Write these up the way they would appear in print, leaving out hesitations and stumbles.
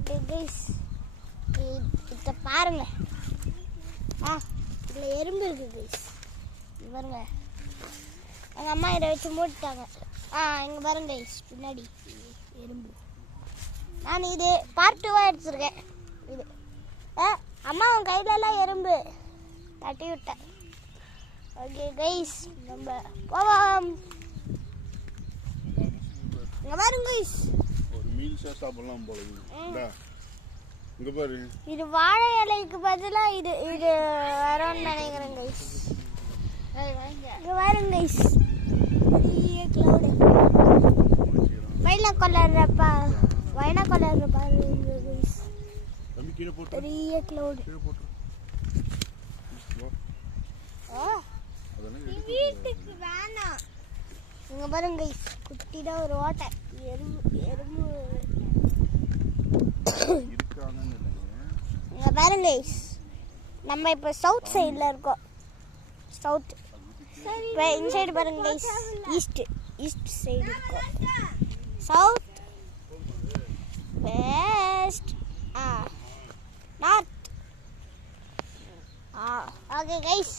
Okay guys, இதை பாருங்க. இதில் எறும்பு இருக்கு கைஸ், இது பாருங்க. எங்கள் அம்மா இதை வச்சு மூடிட்டாங்க. இங்கே பாருங்க கைஸ், பின்னாடி எறும்பு. நான் இது பார்ட் 2 எடுத்துருக்கேன். இது அம்மா உன் கையிலலாம் எறும்பு தட்டி விட்டேன். ஓகே கைஸ், நம்ம போவோம். இங்கே பாருங்க கைஸ், ஒரு மீல் சாப்பிடலாம் போல. இங்கே பாரு, இது வாழை இலைக்கு பதிலாக இது இது வரும்னு நினைக்கிறேன் கைஸ். இங்கே பாருங்க கைஸ், பெரிய க்ளவுடு. வைனா கொள்ளற பாருங்க கைஸ், பெரிய க்ளவுடு. வீட்டுக்கு வேணாம். இங்க பாருங்க கைஸ், குட்டிடா ஒரு ஓட்டை. எறும்பு இங்க பாருங்க கைஸ், நம்ம இப்போ சவுத் சைடில் இருக்கோம். சவுத் இந்த சைடு பாருங்க கைஸ், ஈஸ்ட் சைடு இருக்கோம். South, west, north. Okay guys,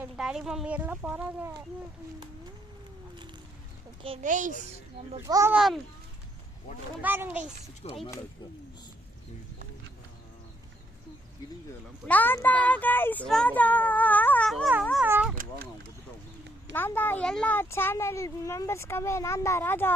என் டாடி மம்மி எல்லாம் போகிறாங்க. ஓகே கைஸ், நம்ம போவோம். பாருங்க கைஸ், நான் தான் எல்லா சேனல் மெம்பர்ஸ்க்குமே நான் தான் ராஜா.